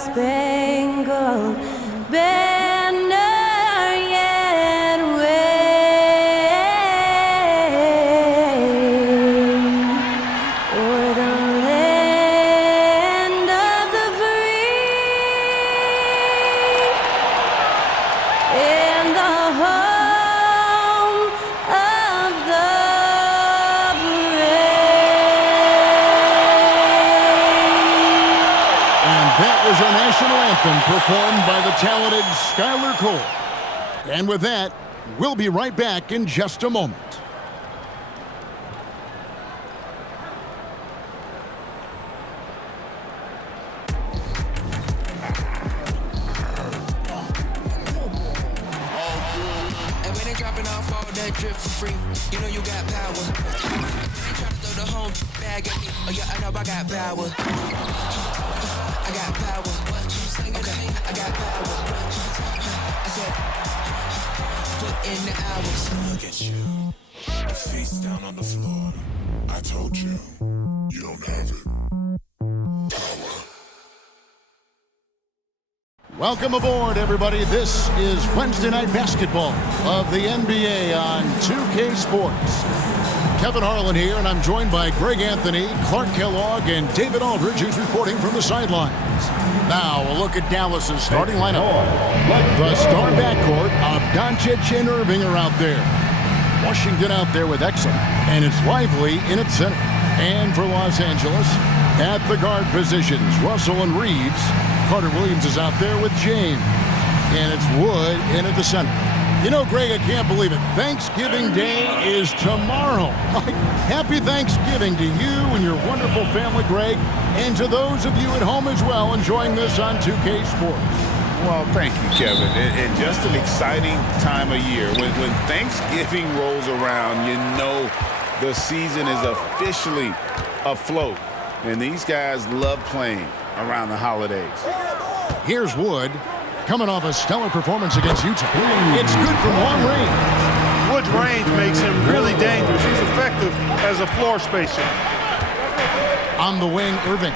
star-spangled banner yet wave o'er the land of the free and the home of the That was our national anthem performed by the talented Skylar Cole. And with that, we'll be right back in just a moment. And when they dropping off all that drip for free, you know you got power. They try to throw the whole bag at me. Oh yeah, I know I got power. I got power. Okay, I got power. I said, put in the hours. Look at you. Face down on the floor. I told you, you don't have it. Power. Welcome aboard, everybody. This is Wednesday Night Basketball of the NBA on 2K Sports. Kevin Harlan here, and I'm joined by Greg Anthony, Clark Kellogg, and David Aldridge, who's reporting from the sidelines. Now, a look at Dallas's starting lineup. The star backcourt of Doncic and Irving are out there. Washington out there with Exum, and it's Lively in its center. And for Los Angeles, at the guard positions, Russell and Reeves. Carter Williams is out there with James. And it's Wood in at the center. You know, Greg, I can't believe it. Thanksgiving Day is tomorrow. Happy Thanksgiving to you and your wonderful family, Greg, and to those of you at home as well enjoying this on 2K Sports. Well, thank you, Kevin. And just an exciting time of year. When Thanksgiving rolls around, you know the season is officially afloat. And these guys love playing around the holidays. Here's Wood. Coming off a stellar performance against Utah. It's good from long range. Wood's range makes him really dangerous. He's effective as a floor spacer. On the wing, Irving.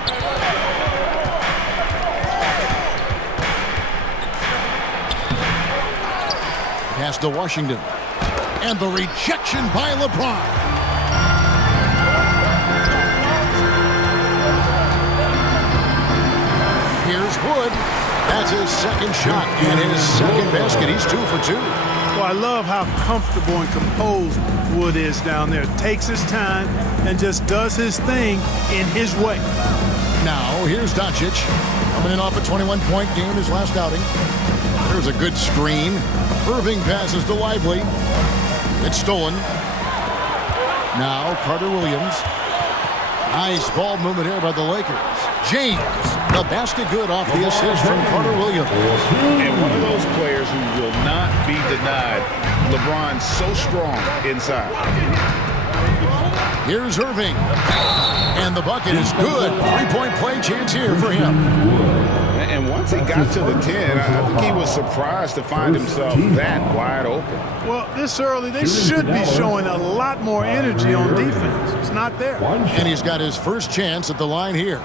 Pass to Washington. And the rejection by LeBron. Here's Wood. That's his second shot and his second basket. He's 2 for 2. Well, I love how comfortable and composed Wood is down there. Takes his time and just does his thing in his way. Now, here's Doncic. Coming in off a 21-point game his last outing. There's a good screen. Irving passes to Lively. It's stolen. Now, Carter Williams. Nice ball movement here by the Lakers. James. The basket good off the assist from Carter Williams. And one of those players who will not be denied. LeBron's so strong inside. Here's Irving. And the bucket is good. Three-point play chance here for him. And once he got to the 10, I think he was surprised to find himself that wide open. Well, this early, they should be showing a lot more energy on defense. It's not there. And he's got his first chance at the line here.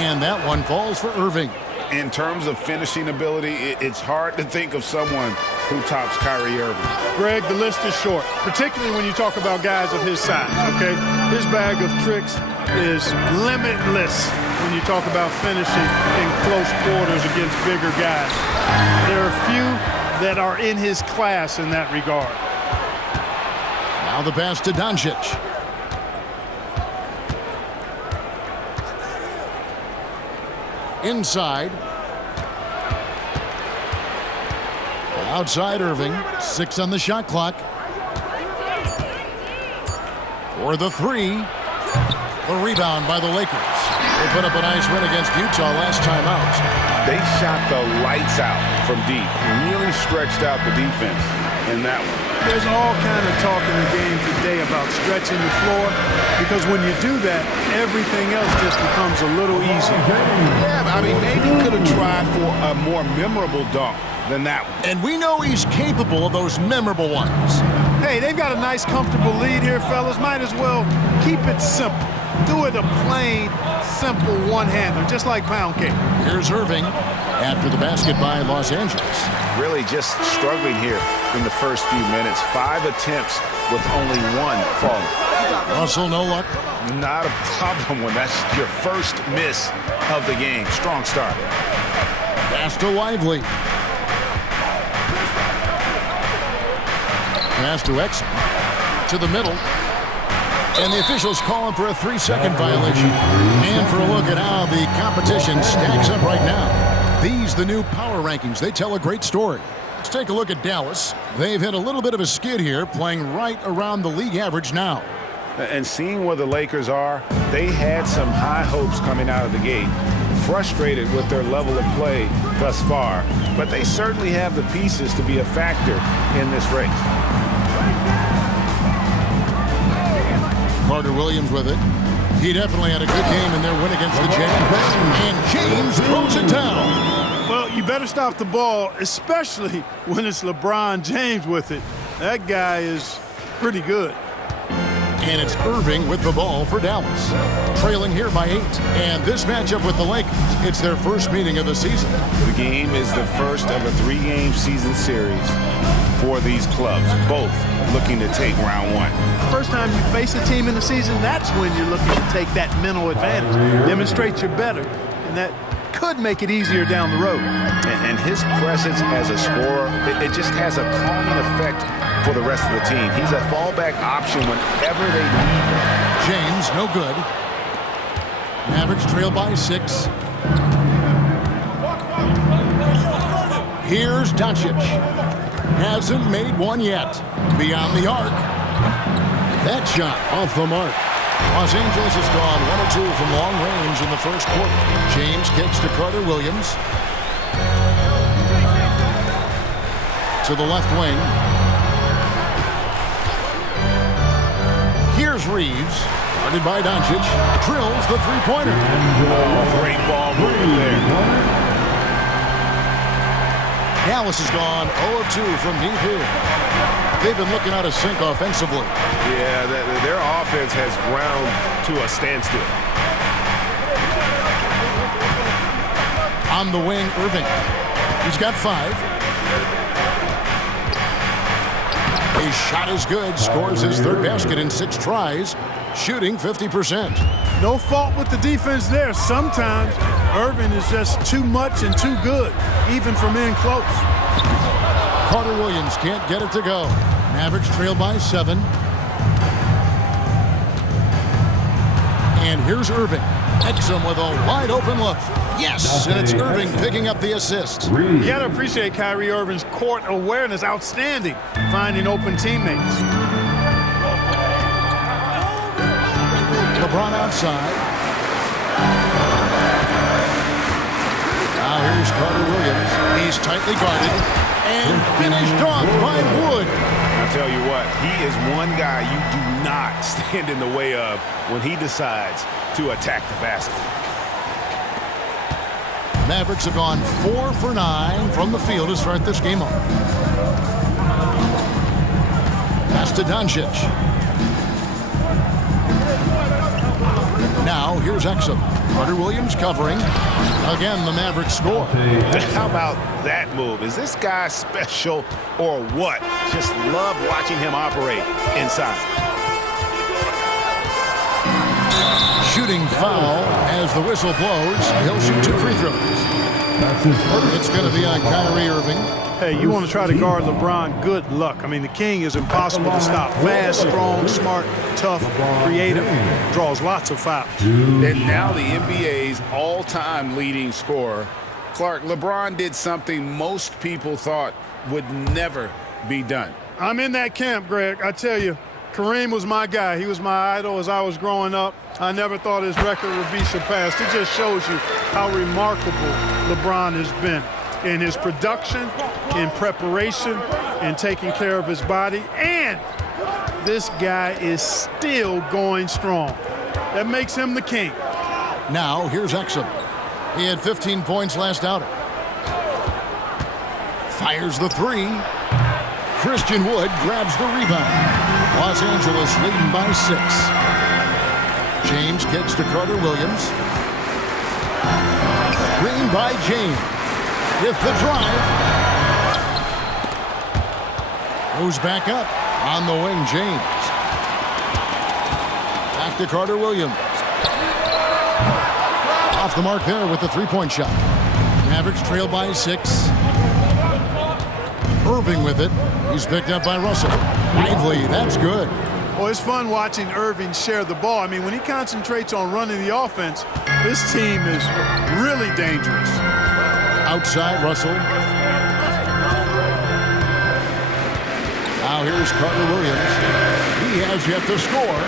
And that one falls for Irving. In terms of finishing ability, it's hard to think of someone who tops Kyrie Irving. Greg, the list is short, particularly when you talk about guys of his size, okay? His bag of tricks is limitless when you talk about finishing in close quarters against bigger guys. There are few that are in his class in that regard. Now the pass to Doncic. Inside. Outside Irving. 6 on the shot clock. For the 3. The rebound by the Lakers. They put up a nice win against Utah last time out. They shot the lights out from deep. Really stretched out the defense in that one. There's all kind of talk in the game today about stretching the floor, because when you do that, everything else just becomes a little easier. Yeah, I mean, maybe he could have tried for a more memorable dunk than that one. And we know he's capable of those memorable ones. Hey, they've got a nice, comfortable lead here, fellas. Might as well keep it simple. Do it a plain, simple one-hander, just like pound cake. Here's Irving after the basket by Los Angeles. Really just struggling here in the first few minutes. 5 attempts with only 1 falling. Russell, no luck. Not a problem when that's your first miss of the game. Strong start. Pass to Lively. Pass to Exum. To the middle. And the officials calling for a 3-second violation. And for a look at how the competition stacks up right now. These, the new power rankings, they tell a great story. Let's take a look at Dallas. They've hit a little bit of a skid here, playing right around the league average now. And seeing where the Lakers are, they had some high hopes coming out of the gate. Frustrated with their level of play thus far, but they certainly have the pieces to be a factor in this race. Carter Williams with it. He definitely had a good game in their win against the Jazz. And James throws it down. Well, you better stop the ball, especially when it's LeBron James with it. That guy is pretty good. And it's Irving with the ball for Dallas. Trailing here by 8. And this matchup with the Lakers, it's their first meeting of the season. The game is the first of a 3-game season series for these clubs, both looking to take round 1. First time you face a team in the season, that's when you're looking to take that mental advantage. Demonstrate you're better, and that could make it easier down the road. And his presence as a scorer, it just has a calming effect for the rest of the team. He's a fallback option whenever they need him. James, no good. Mavericks trail by 6. Here's Doncic. Hasn't made one yet. Beyond the arc. That shot off the mark. Los Angeles has gone 1 or 2 from long range in the first quarter. James kicks to Carter Williams. To the left wing. Here's Reeves. Guarded by Doncic. Drills the three-pointer. Great ball movement there. Dallas has gone 0 of 2 from deep here. They've been looking out of sync offensively. Yeah, their offense has ground to a standstill. On the wing, Irving. He's got 5. His shot is good. Scores his 3rd basket in 6 tries. Shooting 50%. No fault with the defense there. Sometimes Irving is just too much and too good, even from in close. Carter Williams can't get it to go. Mavericks trail by 7. And here's Irving. Exum with a wide open look. Yes, and it's Irving picking up the assist. You got to appreciate Kyrie Irving's court awareness. Outstanding. Finding open teammates. LeBron outside. Now here's Carter Williams. He's tightly guarded and finished off by Wood. I'll tell you what, he is one guy you do not stand in the way of when he decides to attack the basket. Mavericks have gone 4 for 9 from the field to start this game off. Pass to Doncic. Now here's Exum. Carter Williams covering. Again, the Mavericks score. How about that move? Is this guy special or what? Just love watching him operate inside. Shooting foul as the whistle blows. He'll shoot 2 free throws. It's going to be on Kyrie Irving. Hey, you want to try to guard LeBron, good luck. I mean, the king is impossible to stop. Fast, strong, smart, tough, creative, draws lots of fouls. And now the NBA's all-time leading scorer. Clark, LeBron did something most people thought would never be done. I'm in that camp, Greg. I tell you, Kareem was my guy. He was my idol as I was growing up. I never thought his record would be surpassed. It just shows you how remarkable LeBron has been in his production, in preparation, in taking care of his body. And this guy is still going strong. That makes him the king. Now, here's Exum. He had 15 points last outing. Fires the 3. Christian Wood grabs the rebound. Los Angeles leading by 6. James kicks to Carter Williams. Green by James. With the drive. Goes back up. On the wing, James. Back to Carter Williams. Off the mark there with the three-point shot. Mavericks trail by 6. Irving with it. He's picked up by Russell. Lively, that's good. Well, it's fun watching Irving share the ball. I mean, when he concentrates on running the offense, this team is really dangerous. Outside, Russell. Now here's Carter Williams. He has yet to score.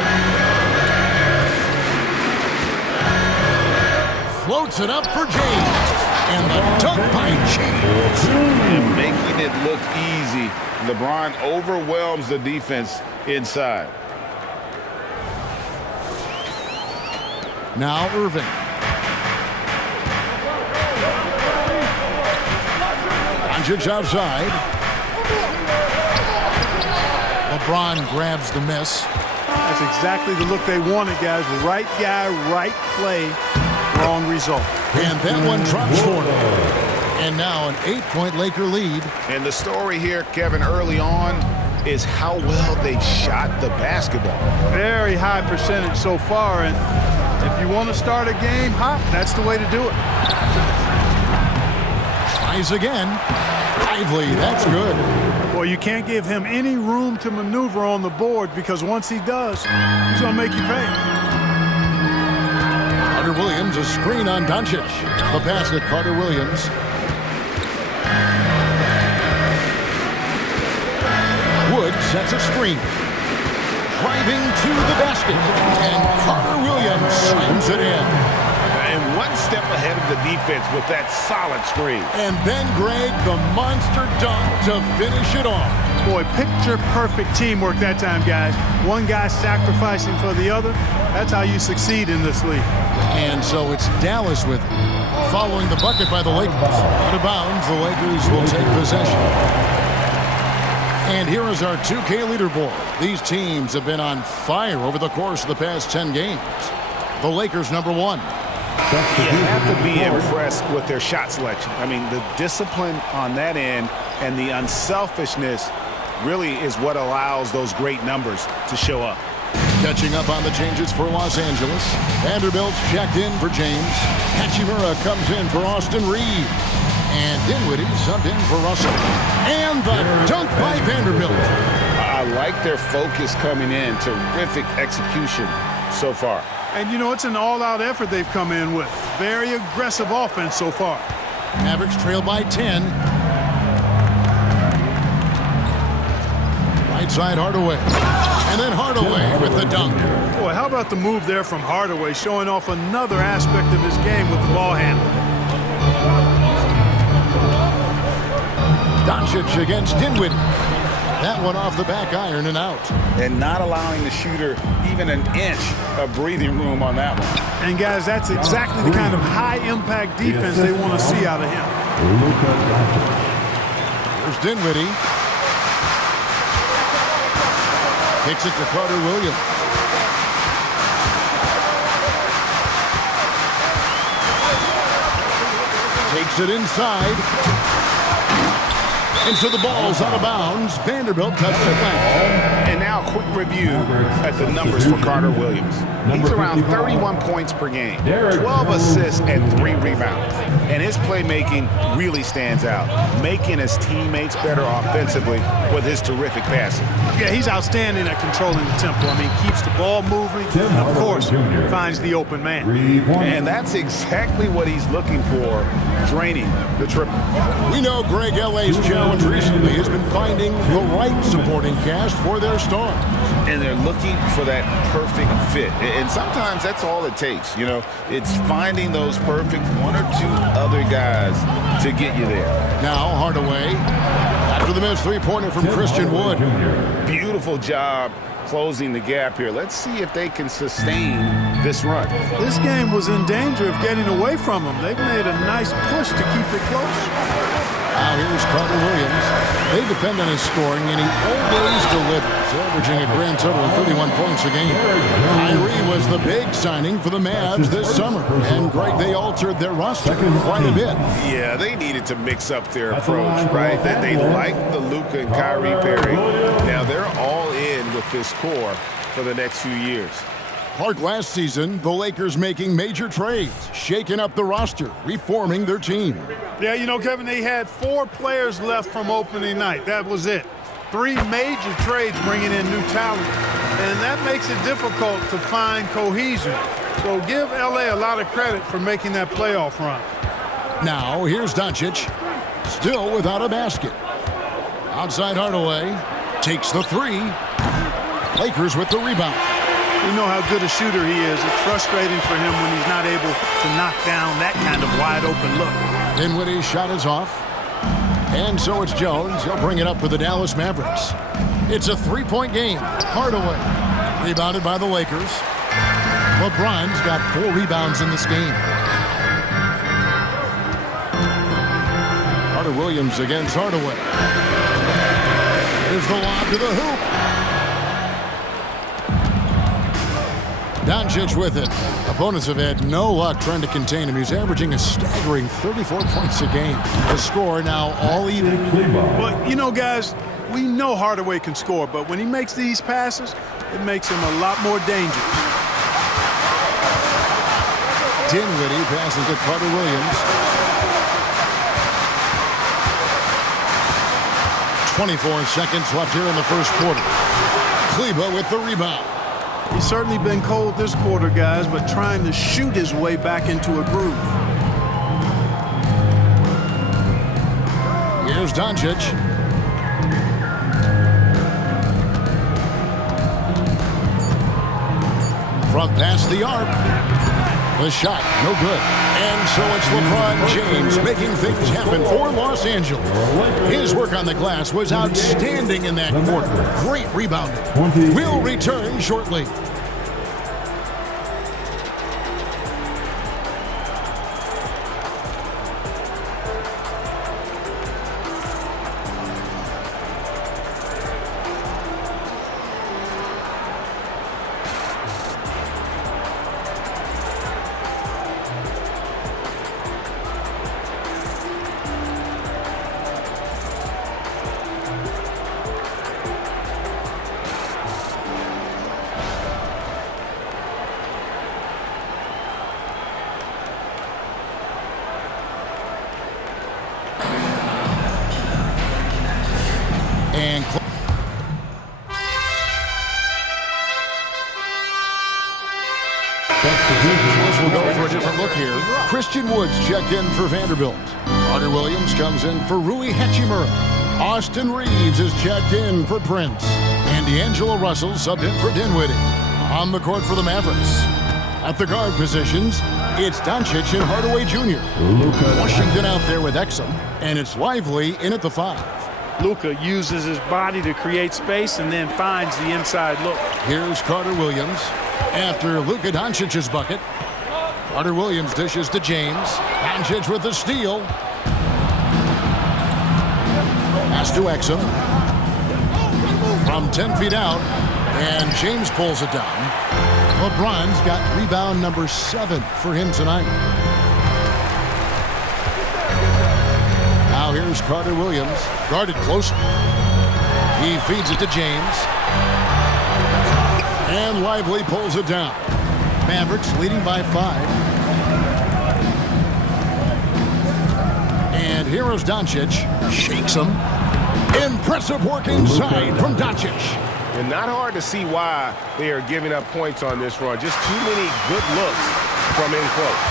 Floats it up for James. And the dunk by James. And making it look easy. LeBron overwhelms the defense inside. Now Irving. Doncic outside. LeBron grabs the miss. That's exactly the look they wanted, guys. Right guy, right play, wrong result. And that one drops for him. And now an 8-point Laker lead. And the story here, Kevin, early on is how well they've shot the basketball. Very high percentage so far, and if you want to start a game hot, that's the way to do it. Tries again. Lively, that's good. Well, you can't give him any room to maneuver on the board because once he does, he's going to make you pay. Carter Williams, a screen on Doncic. The pass to Carter Williams. Wood sets a screen. Driving to the basket. And Carter Williams slams it in. And one step ahead of the defense with that solid screen. And then Greg, the monster dunk to finish it off. Boy, picture-perfect teamwork that time, guys. One guy sacrificing for the other. That's how you succeed in this league. And so it's Dallas with it. Following the bucket by the Lakers. Out of bounds, the Lakers will take possession. And here is our 2K leaderboard. These teams have been on fire over the course of the past 10 games. The Lakers number 1. You have to be impressed with their shot selection. I mean, the discipline on that end and the unselfishness really is what allows those great numbers to show up. Catching up on the changes for Los Angeles. Vanderbilt's checked in for James. Hachimura comes in for Austin Reed. And Dinwiddie subbed in for Russell. And the dunk by Vanderbilt. I like their focus coming in. Terrific execution so far. And, you know, it's an all-out effort they've come in with. Very aggressive offense so far. Mavericks trail by 10. Right side Hardaway. And then Hardaway with the dunk. Boy, how about the move there from Hardaway, showing off another aspect of his game with the ball handling. Doncic against Dinwiddie. That one off the back iron and out. And not allowing the shooter even an inch of breathing room on that one. And, guys, that's exactly the kind of high-impact defense they want to see out of him. Here's Dinwiddie. Kicks it to Carter Williams. Takes it inside. And so the ball's out of bounds. Vanderbilt touched it back. And now a quick review at the numbers for Carter Williams. He's around 31 points per game, 12 assists and 3 rebounds. And his playmaking really stands out, making his teammates better offensively with his terrific passing. Yeah, he's outstanding at controlling the tempo. I mean, keeps the ball moving, and of course, finds the open man. And that's exactly what he's looking for, draining the triple. We know Greg L.A.'s challenge recently has been finding the right supporting cast for their stars. And they're looking for that perfect fit. And sometimes that's all it takes, you know. It's finding those perfect 1 or 2 other guys to get you there. Now Hardaway, after the missed three-pointer from Christian Wood. Beautiful job closing the gap here. Let's see if they can sustain this run. This game was in danger of getting away from them. They've made a nice push to keep it close. Now here's Carter Williams. They depend on his scoring, and he always delivers, averaging a grand total of 31 points a game. Kyrie was the big signing for the Mavs this summer, and Greg, they altered their roster quite a bit. Yeah, they needed to mix up their approach, right? They liked the Luka and Kyrie pairing. Now they're all in with this core for the next few years. Clark, last season, the Lakers making major trades, shaking up the roster, reforming their team. Yeah, you know, Kevin, they had 4 players left from opening night. That was it. 3 major trades bringing in new talent, and that makes it difficult to find cohesion. So give L.A. a lot of credit for making that playoff run. Now, here's Doncic, still without a basket. Outside Hardaway, takes the 3. Lakers with the rebound. You know how good a shooter he is. It's frustrating for him when he's not able to knock down that kind of wide-open look. Dinwiddie's shot is off. And so it's Jones. He'll bring it up for the Dallas Mavericks. It's a 3-point game. Hardaway, rebounded by the Lakers. LeBron's got 4 rebounds in this game. Carter Williams against Hardaway. Here's the lob to the hoop. Doncic with it. Opponents have had no luck trying to contain him. He's averaging a staggering 34 points a game. The score now all even. But, you know, guys, we know Hardaway can score, but when he makes these passes, it makes him a lot more dangerous. Dinwiddie passes to Carter Williams. 24 seconds left here in the first quarter. Kleba with the rebound. He's certainly been cold this quarter, guys, but trying to shoot his way back into a groove. Here's Doncic. From past the arc. The shot, no good. And so it's LeBron James making things happen for Los Angeles. His work on the glass was outstanding in that quarter. Great rebounding. We'll return shortly. And we'll go for a different look here. Christian Woods checked in for Vanderbilt. Carter Williams comes in for Rui Hachimura. Austin Reeves is checked in for Prince. And D'Angelo Russell subbed in for Dinwiddie. On the court for the Mavericks. At the guard positions, it's Doncic and Hardaway Jr. Washington out there with Exum. And it's Lively in at the 5. Luka uses his body to create space and then finds the inside look. Here's Carter Williams. After Luka Doncic's bucket, Carter Williams dishes to James. Doncic with the steal. Pass to Exum. From 10 feet out, and James pulls it down. LeBron's got rebound number 7 for him tonight. Now here's Carter Williams, guarded closely. He feeds it to James. And Lively pulls it down. Mavericks leading by 5. And here is Doncic. Shakes him. Impressive work inside from Doncic. And not hard to see why they are giving up points on this run. Just too many good looks from in close.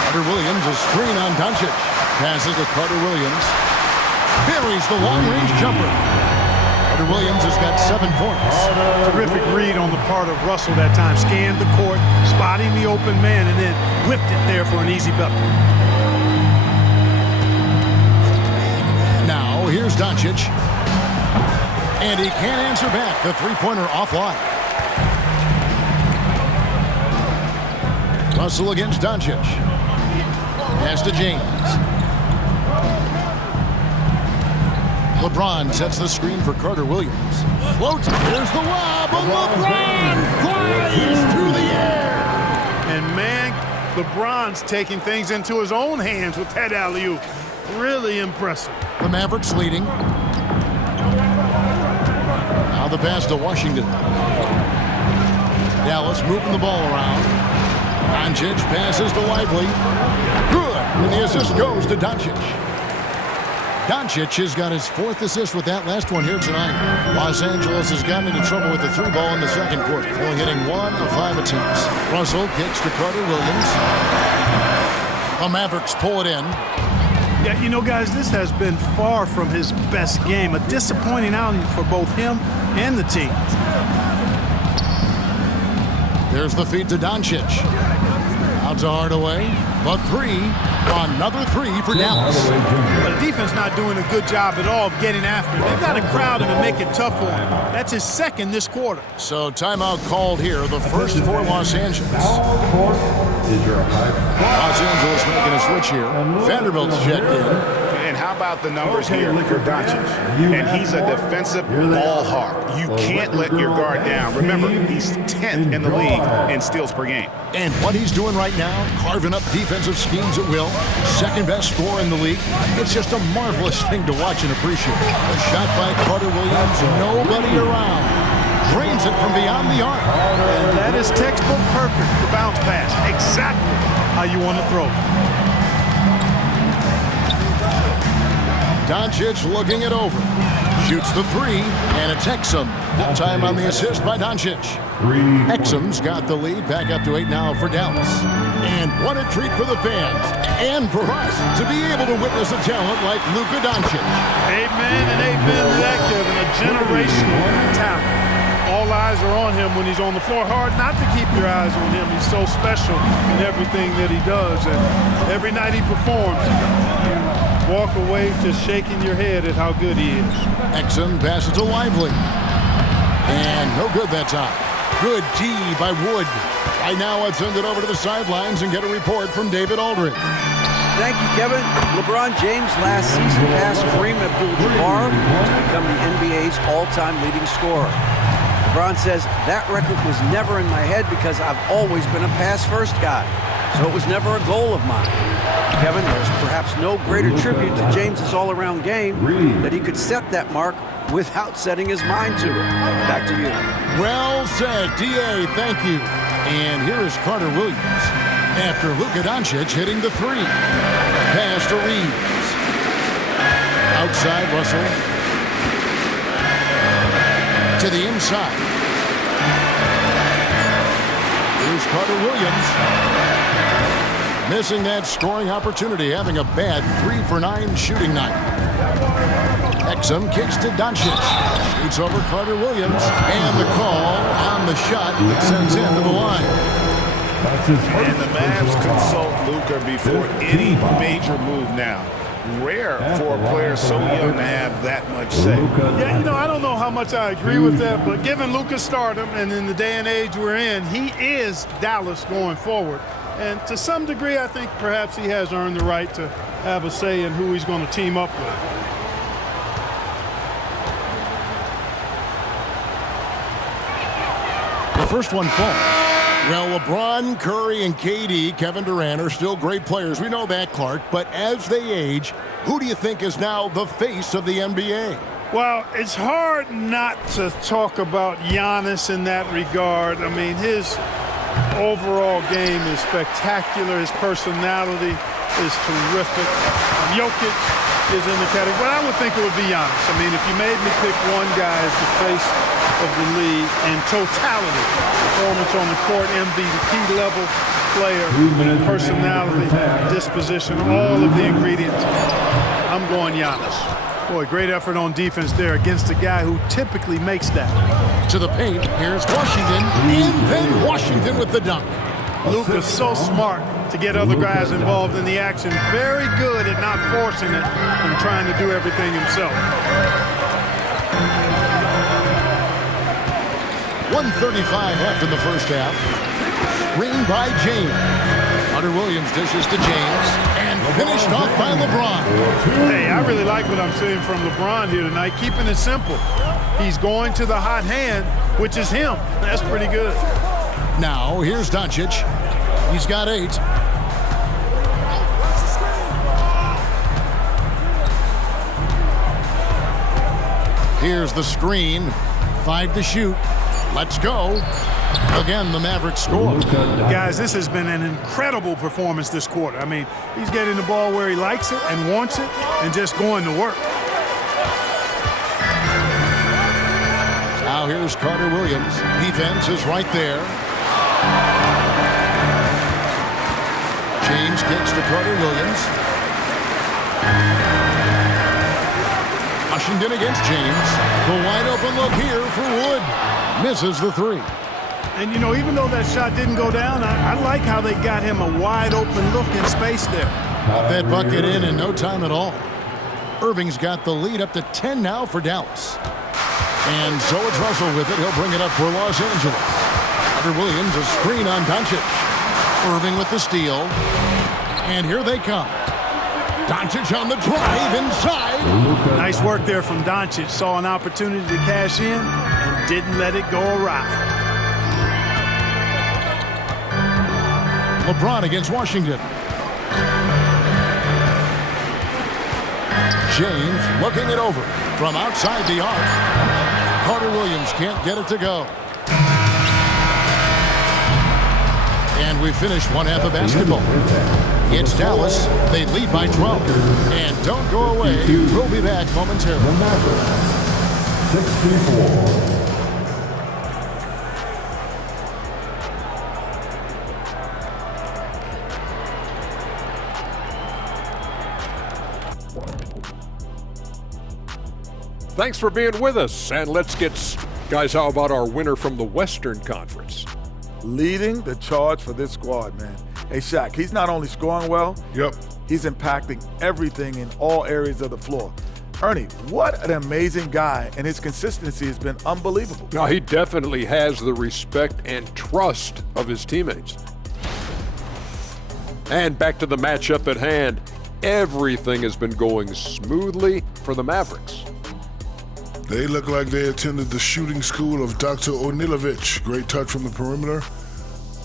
Carter Williams, a screen on Doncic. Passes to Carter Williams. Buries the long-range jumper. Carter Williams has got 7 points. Terrific read on the part of Russell that time. Scanned the court, spotting the open man, and then whipped it there for an easy bucket. Now, here's Doncic. And he can't answer back. The three-pointer offline. Russell against Doncic. Pass to James. LeBron sets the screen for Carter Williams. Floats. Here's the lob. And LeBron flies through the air. And man, LeBron's taking things into his own hands with that alley-oop. Really impressive. The Mavericks leading. Now the pass to Washington. Dallas moving the ball around. Doncic passes to Lively. Good. And the assist goes to Doncic. Doncic has got his 4th assist with that last one here tonight. Los Angeles has gotten into trouble with the 3 ball in the second quarter. Only hitting 1 of 5 attempts. Russell kicks to Carter Williams. The Mavericks pull it in. Yeah, you know, guys, this has been far from his best game. A disappointing outing for both him and the team. There's the feed to Doncic. Out to Hardaway. The 3. Another 3 for Dallas. But the defense not doing a good job at all of getting after him. They've got to crowd him and make it tough for him. That's his 2nd this quarter. So timeout called here. The first for Los Angeles. Los Angeles making a switch here. Vanderbilt's checked in. And how about the numbers here for Doncic? And he's a defensive ball hawk. You can't let your guard down. Remember, he's 10th in the league in steals per game. And what he's doing right now, carving up defensive schemes at will. 2nd best scorer in the league. It's just a marvelous thing to watch and appreciate. A shot by Carter Williams. Nobody around. Drains it from beyond the arc. And that is textbook perfect. The bounce pass. Exactly how you want to throw it. Doncic looking it over. Shoots the 3 and it takes him. That time on the assist by Doncic. Exum's got the lead back up to 8 now for Dallas. And what a treat for the fans and for us to be able to witness a talent like Luka Doncic. Amen and amen to that, Kevin. A generational talent. All eyes are on him when he's on the floor. Hard not to keep your eyes on him. He's so special in everything that he does. And every night he performs, you walk away just shaking your head at how good he is. Exum passes to Lively. And no good that time. Good D by Wood. Right now, let's send it over to the sidelines and get a report from David Aldridge. Thank you, Kevin. LeBron James last season passed Kareem Abdul-Jabbar to become the NBA's all-time leading scorer. LeBron says, that record was never in my head because I've always been a pass-first guy. So it was never a goal of mine. Kevin, there's perhaps no greater tribute to James's all-around game that he could set that mark without setting his mind to it. Back to you. Well said, D.A., thank you. And here is Carter Williams after Luka Doncic hitting the 3. Pass to Reeves. Outside Russell. To the inside. Here's Carter Williams. Missing that scoring opportunity, having a bad 3 for 9 shooting night. Exum kicks to Doncic. Shoots over Carter Williams. And the call on the shot that sends him to the line. And the Mavs consult Luka before any major move now. Rare for a player so young to have that much say. Yeah, you know, I don't know how much I agree with that, but given Luka's stardom and in the day and age we're in, he is Dallas going forward. And to some degree, I think perhaps he has earned the right to have a say in who he's going to team up with. The first one falls. Well, LeBron, Curry, and KD, Kevin Durant, are still great players. We know that, Clark. But as they age, who do you think is now the face of the NBA? Well, it's hard not to talk about Giannis in that regard. I mean, his overall game is spectacular. His personality is terrific. Jokic is in the category. But I would think it would be Giannis. I mean, if you made me pick one guy as the face of the league in totality, performance on the court, MVP level player, personality, disposition, all of the ingredients, I'm going Giannis. Boy, great effort on defense there against a guy who typically makes that. To the paint, here's Washington, and then Washington with the dunk. Luka's so smart to get other guys involved in the action. Very good at not forcing it and trying to do everything himself. 1:35 left in the first half. Screen by James. Carter Williams dishes to James and finished off by LeBron. Hey, I really like what I'm seeing from LeBron here tonight, keeping it simple. He's going to the hot hand, which is him. That's pretty good. Now, here's Doncic. He's got 8. Here's the screen. 5 to shoot. Let's go. Again, the Mavericks score. Guys, this has been an incredible performance this quarter. I mean, he's getting the ball where he likes it and wants it and just going to work. Now here's Carter Williams. Defense is right there. James kicks to Carter Williams. Washington against James. The wide open look here for Wood. Misses the 3. And, you know, even though that shot didn't go down, I like how they got him a wide open look in space there. Got that bucket in no time at all. Irving's got the lead up to 10 now for Dallas. And so it's Russell with it. He'll bring it up for Los Angeles. Carter Williams, a screen on Doncic. Irving with the steal. And here they come. Doncic on the drive inside. Nice work there from Doncic. Saw an opportunity to cash in and didn't let it go awry. LeBron against Washington. James looking it over from outside the arc. Carter Williams can't get it to go. And we finished one half of basketball. It's Dallas. They lead by 12. And don't go away. We'll be back momentarily. The Mavericks, 64. Thanks for being with us, and let's get, guys, how about our winner from the Western Conference? Leading the charge for this squad, man. Hey, Shaq, he's not only scoring well, he's impacting everything in all areas of the floor. Ernie, what an amazing guy, and his consistency has been unbelievable. Now, he definitely has the respect and trust of his teammates. And back to the matchup at hand. Everything has been going smoothly for the Mavericks. They look like they attended the shooting school of Dr. Onilovich. Great touch from the perimeter.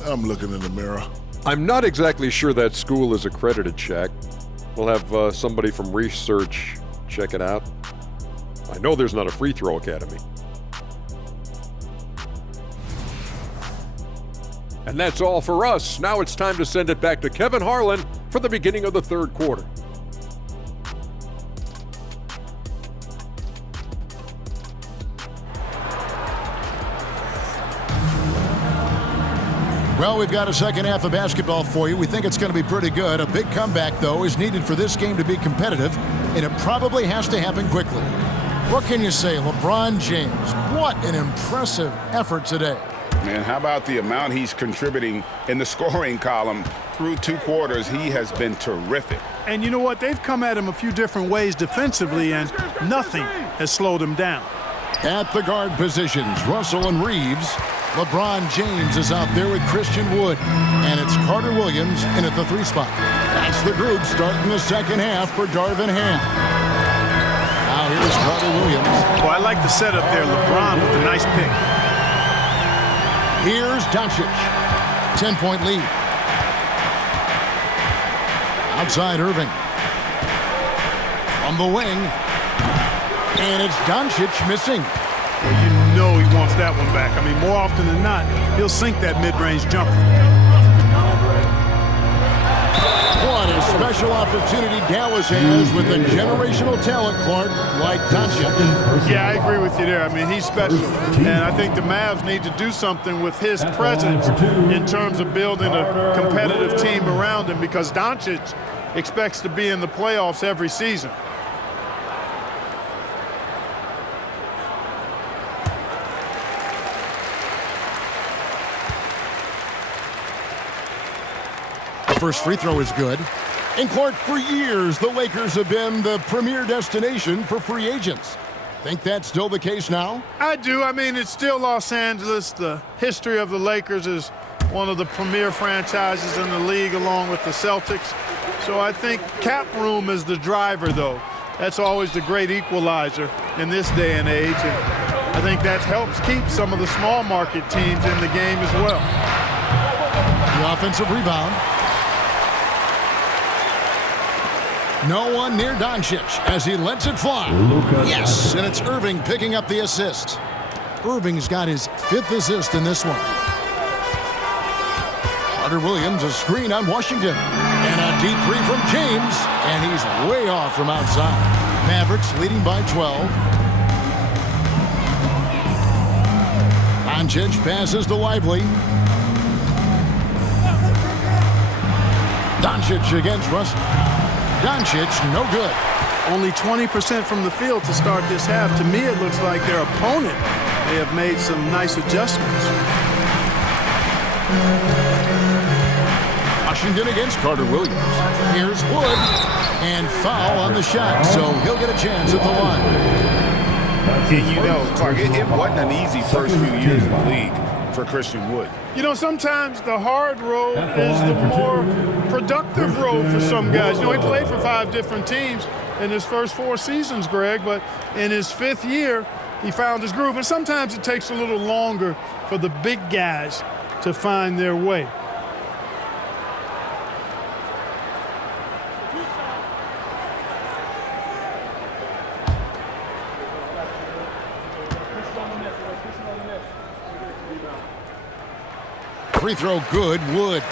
I'm looking in the mirror. I'm not exactly sure that school is accredited, Shaq. We'll have somebody from research check it out. I know there's not a free throw academy. And that's all for us. Now it's time to send it back to Kevin Harlan for the beginning of the third quarter. Well, we've got a second half of basketball for you. We think it's going to be pretty good. A big comeback, though, is needed for this game to be competitive, and it probably has to happen quickly. What can you say? LeBron James, what an impressive effort today. Man, how about the amount he's contributing in the scoring column through 2 quarters? He has been terrific. And you know what? They've come at him a few different ways defensively, and nothing has slowed him down. At the guard positions, Russell and Reeves. LeBron James is out there with Christian Wood. And it's Carter Williams in at the 3 spot. That's the group starting the second half for Darvin Ham. Now here's Carter Williams. Well, I like the setup there. LeBron with a nice pick. Here's Doncic. 10-point lead. Outside Irving. From the wing. And it's Doncic missing. You know he wants that one back. I mean, more often than not, he'll sink that mid-range jumper. What a special opportunity Dallas has with a generational talent, Clark, like Doncic. Yeah, I agree with you there. I mean, he's special. And I think the Mavs need to do something with his presence in terms of building a competitive team around him, because Doncic expects to be in the playoffs every season. First free throw is good. And Clark, for years, the Lakers have been the premier destination for free agents. Think that's still the case now? I do. I mean, it's still Los Angeles. The history of the Lakers is one of the premier franchises in the league, along with the Celtics. So I think cap room is the driver, though. That's always the great equalizer in this day and age. And I think that helps keep some of the small market teams in the game as well. The offensive rebound. No one near Doncic as he lets it fly. Yes, and it's Irving picking up the assist. Irving's got his 5th assist in this one. Carter Williams, a screen on Washington. And a deep three from James, and he's way off from outside. Mavericks leading by 12. Doncic passes to Lively. Doncic against Russell. Doncic, no good. Only 20% from the field to start this half. To me, it looks like their opponent may have made some nice adjustments. Washington against Carter Williams. Here's Wood. And foul on the shot, so he'll get a chance at the line. And you know, Clark, it wasn't an easy first few years in the league for Christian Wood. You know, sometimes the hard road is the more productive road for some guys. You know, he played for 5 different teams in his first 4 seasons, Greg, but in his 5th year, he found his groove. And sometimes it takes a little longer for the big guys to find their way. Free throw good, Wood.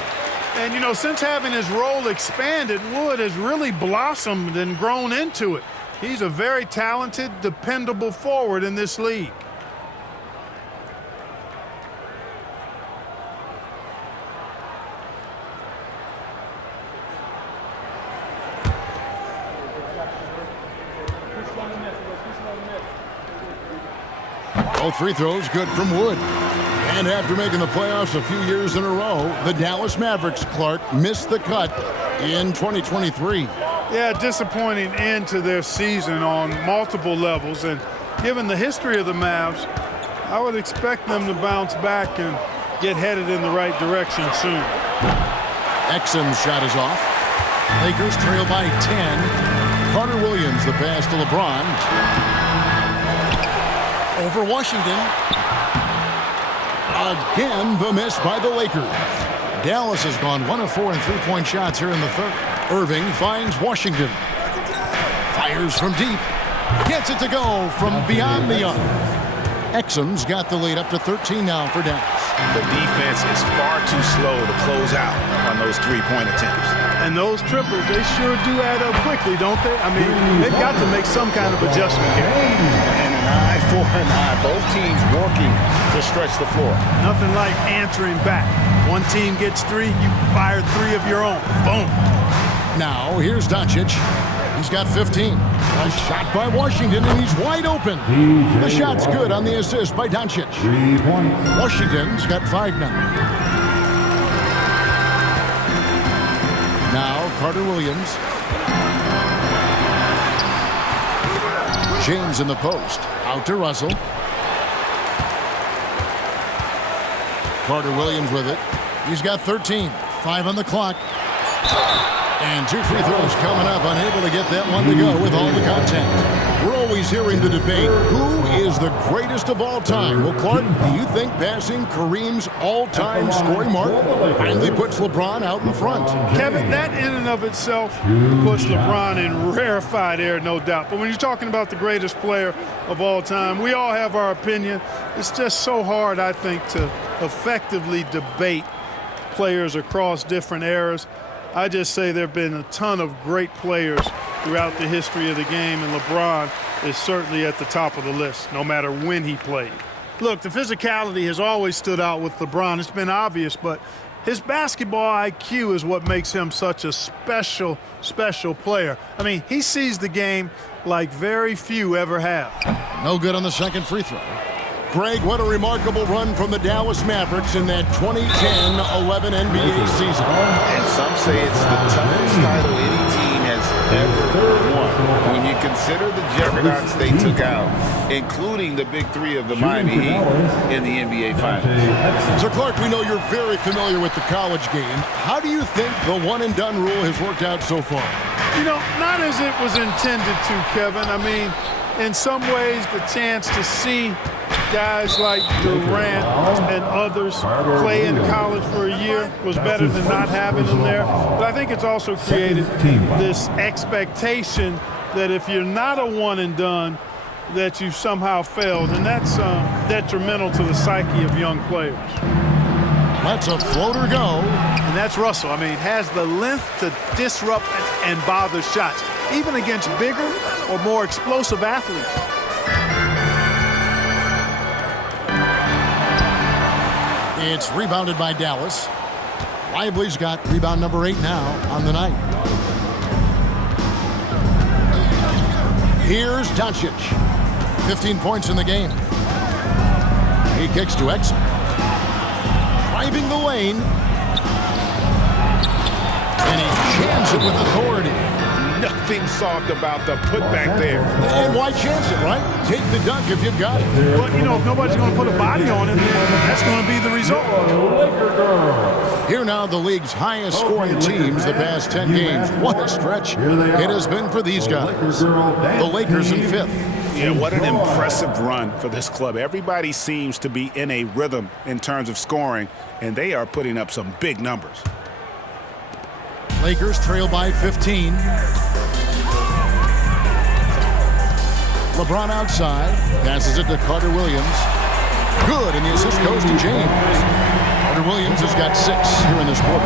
And, you know, since having his role expanded, Wood has really blossomed and grown into it. He's a very talented, dependable forward in this league. Both free throws good from Wood. And after making the playoffs a few years in a row, the Dallas Mavericks, Clark, missed the cut in 2023. Yeah, disappointing end to their season on multiple levels. And given the history of the Mavs, I would expect them to bounce back and get headed in the right direction soon. Exum's shot is off. Lakers trail by 10. Carter Williams, the pass to LeBron. Over Washington. Again, the miss by the Lakers. Dallas has gone 1 of 4 in three-point shots here in the third. Irving finds Washington. Fires from deep. Gets it to go from beyond the arc. Exum's got the lead up to 13 now for Dallas. The defense is far too slow to close out on those three-point attempts. And those triples, they sure do add up quickly, don't they? I mean, they've got to make some kind of adjustment here. And an eye for an eye. Both teams working to stretch the floor. Nothing like answering back. One team gets 3, you fire 3 of your own. Boom. Now, here's Doncic. He's got 15. A shot by Washington, and he's wide open. The shot's good on the assist by Doncic. Washington's got 5 now. Now, Carter Williams. James in the post. Out to Russell. Carter Williams with it. He's got 13. 5 on the clock. And 2 free throws coming up. Unable to get that one to go with all the contact. We're always hearing the debate. Who is the greatest of all time? Well, Clark, do you think passing Kareem's all-time scoring mark finally puts LeBron out in front? Kevin, that in and of itself puts LeBron in rarefied air, no doubt. But when you're talking about the greatest player of all time, we all have our opinion. It's just so hard, I think, to effectively debate players across different eras. I just say there have been a ton of great players throughout the history of the game, and LeBron is certainly at the top of the list, no matter when he played. Look, the physicality has always stood out with LeBron. It's been obvious, but his basketball IQ is what makes him such a special, special player. I mean, he sees the game like very few ever have. No good on the second free throw. Greg, what a remarkable run from the Dallas Mavericks in that 2010-11 NBA season. And some say it's the toughest title any team has ever won. When you consider the juggernauts they took out, including the big three of the Miami Heat in the NBA Finals. So, Clark, we know you're very familiar with the college game. How do you think the one-and-done rule has worked out so far? You know, not as it was intended to, Kevin. I mean, in some ways, the chance to see guys like Durant and others play in college for a year was better than not having them there. But I think it's also created this expectation that if you're not a one-and-done, that you've somehow failed, and that's detrimental to the psyche of young players. Let's a floater go. And that's Russell. I mean, has the length to disrupt and bother shots, even against bigger or more explosive athletes. It's rebounded by Dallas. Lively's got rebound number 8 now on the night. Here's Doncic. 15 points in the game. He kicks to Exum. Driving the lane. And he jams it with authority. Nothing soft about the putback there. And why chance it, right? Take the dunk if you've got it. But, you know, if nobody's going to put a body on it, that's going to be the result. Here now, the league's highest scoring teams the past 10 games. What a stretch it has been for these guys. The Lakers in 5th. Yeah, what an impressive run for this club. Everybody seems to be in a rhythm in terms of scoring, and they are putting up some big numbers. Lakers trail by 15. LeBron outside, passes it to Carter Williams. Good, and the assist goes to James. Carter Williams has got 6 here in this quarter.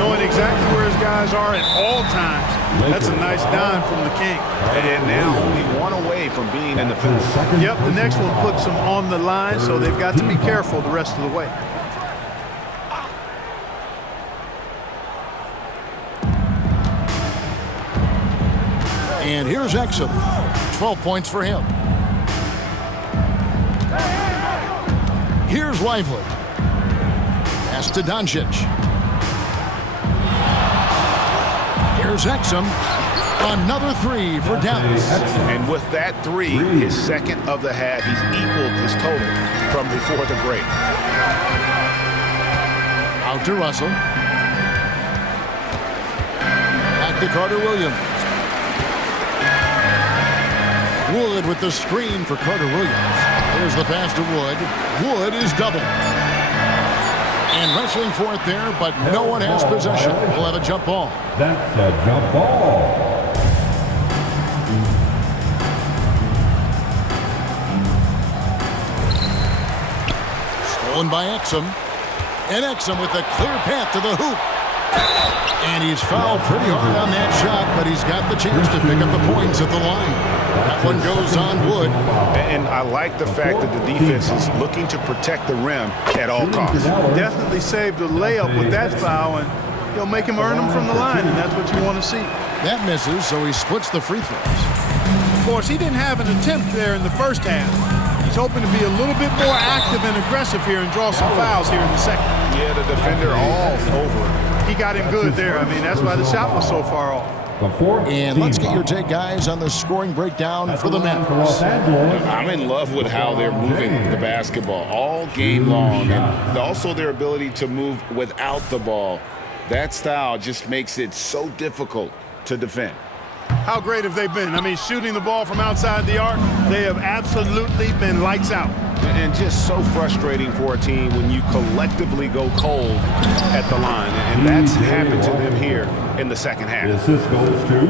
Knowing exactly where his guys are at all times. That's a nice dime from the King. And now only one away from being in the penalty. Yep, the next one puts them on the line, so they've got to be careful the rest of the way. And here's Exum. 12 points for him. Here's Lively. Pass to Doncic. Here's Exum. Another 3 for Dallas. And with that 3, his second of the half, he's equaled his total from before the break. Out to Russell. Back to Carter Williams. Wood with the screen for Carter Williams. Here's the pass to Wood. Wood is doubled. And wrestling for it there, but no one has possession. We'll have a jump ball. That's a jump ball. Stolen by Exum. And Exum with a clear path to the hoop. And he's fouled pretty hard on that shot, but he's got the chance to pick up the points at the line. That one goes on Wood. And I like the fact that the defense is looking to protect the rim at all costs. Definitely saved a layup with that foul, and he'll make him earn them from the line, and that's what you want to see. That misses, so he splits the free throws. Of course, he didn't have an attempt there in the first half. He's hoping to be a little bit more active and aggressive here and draw some fouls here in the second. Yeah, the defender all over him. He got him good there. I mean, that's why the shot was so far off. And let's get your take, guys, on the scoring breakdown for the Mavericks. I'm in love with how they're moving the basketball all game long, and also their ability to move without the ball. That style just makes it so difficult to defend. How great have they been? I mean, shooting the ball from outside the arc, they have absolutely been lights out. And just so frustrating for a team when you collectively go cold at the line. And that's happened to them here in the second half. This goes to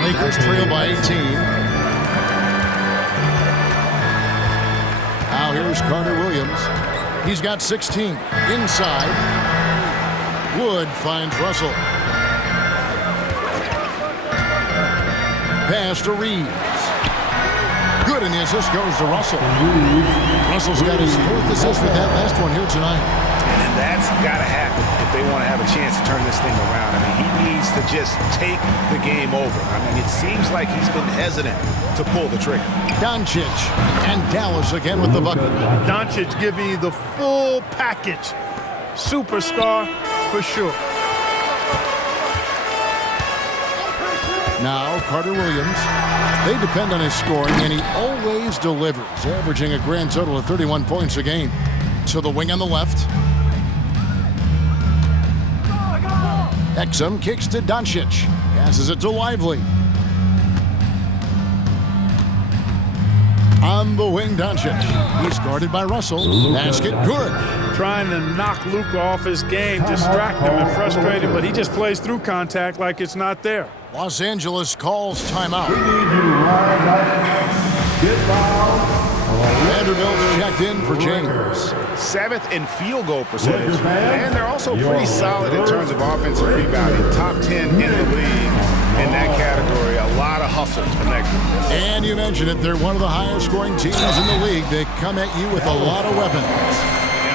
Lakers trail by 18. Now here's Carter Williams. He's got 16. Inside. Wood finds Russell. Pass to Reeves. Good, and the assist goes to Russell. Russell's got his 4th assist with that last one here tonight. And that's got to happen if they want to have a chance to turn this thing around. I mean, he needs to just take the game over. I mean, it seems like he's been hesitant to pull the trigger. Doncic and Dallas again with the bucket. Doncic giving you the full package. Superstar for sure. Now Carter Williams. They depend on his scoring, and he always delivers, averaging a grand total of 31 points a game. To the wing on the left. Exum kicks to Doncic. Passes it to Lively. On the wing, Doncic. He's guarded by Russell. Basket good. Trying to knock Luka off his game, distract him and frustrate him, but he just plays through contact like it's not there. Los Angeles calls timeout. Vanderbilt's checked in for James. 7th in field goal percentage. And they're also pretty solid in terms of offensive rebounding. Top 10 in the league in that category. A lot of hustle from that group. And you mentioned it, they're one of the highest scoring teams in the league. They come at you with a lot of weapons.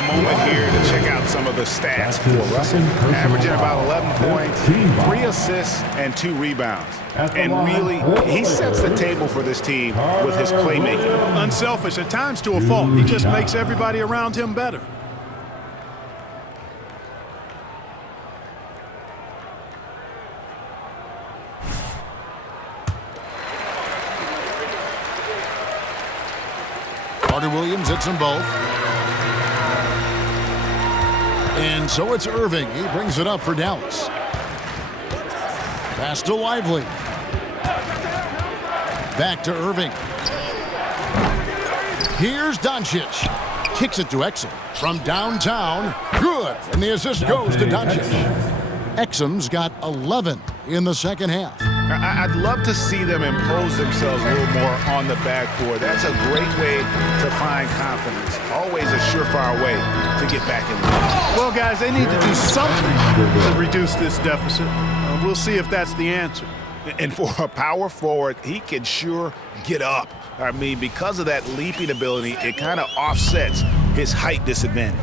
Moment here to check out some of the stats for Russell. Averaging about 11 points, 3 assists, and 2 rebounds. And really, he sets the table for this team with his playmaking. Unselfish, at times to a fault. He just makes everybody around him better. Carter Williams hits them both. And so it's Irving. He brings it up for Dallas. Pass to Lively. Back to Irving. Here's Doncic. Kicks it to Exum. From downtown. Good. And the assist goes to Doncic. Exum's got 11 in the second half. I'd love to see them impose themselves a little more on the backboard. That's a great way to find confidence. Always a surefire way to get back in the game. Well, guys, they need to do something to reduce this deficit. We'll see if that's the answer. And for a power forward, he can sure get up. I mean, because of that leaping ability, it kind of offsets his height disadvantage.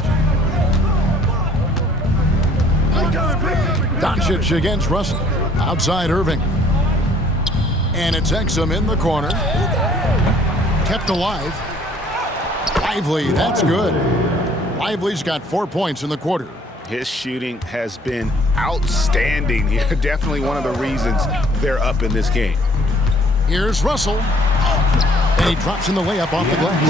Doncic against Russell. Outside Irving. And it's Exum in the corner. Kept alive. Lively, that's good. Lively's got 4 points in the quarter. His shooting has been outstanding here. Definitely one of the reasons they're up in this game. Here's Russell. And he drops in the layup off the glass.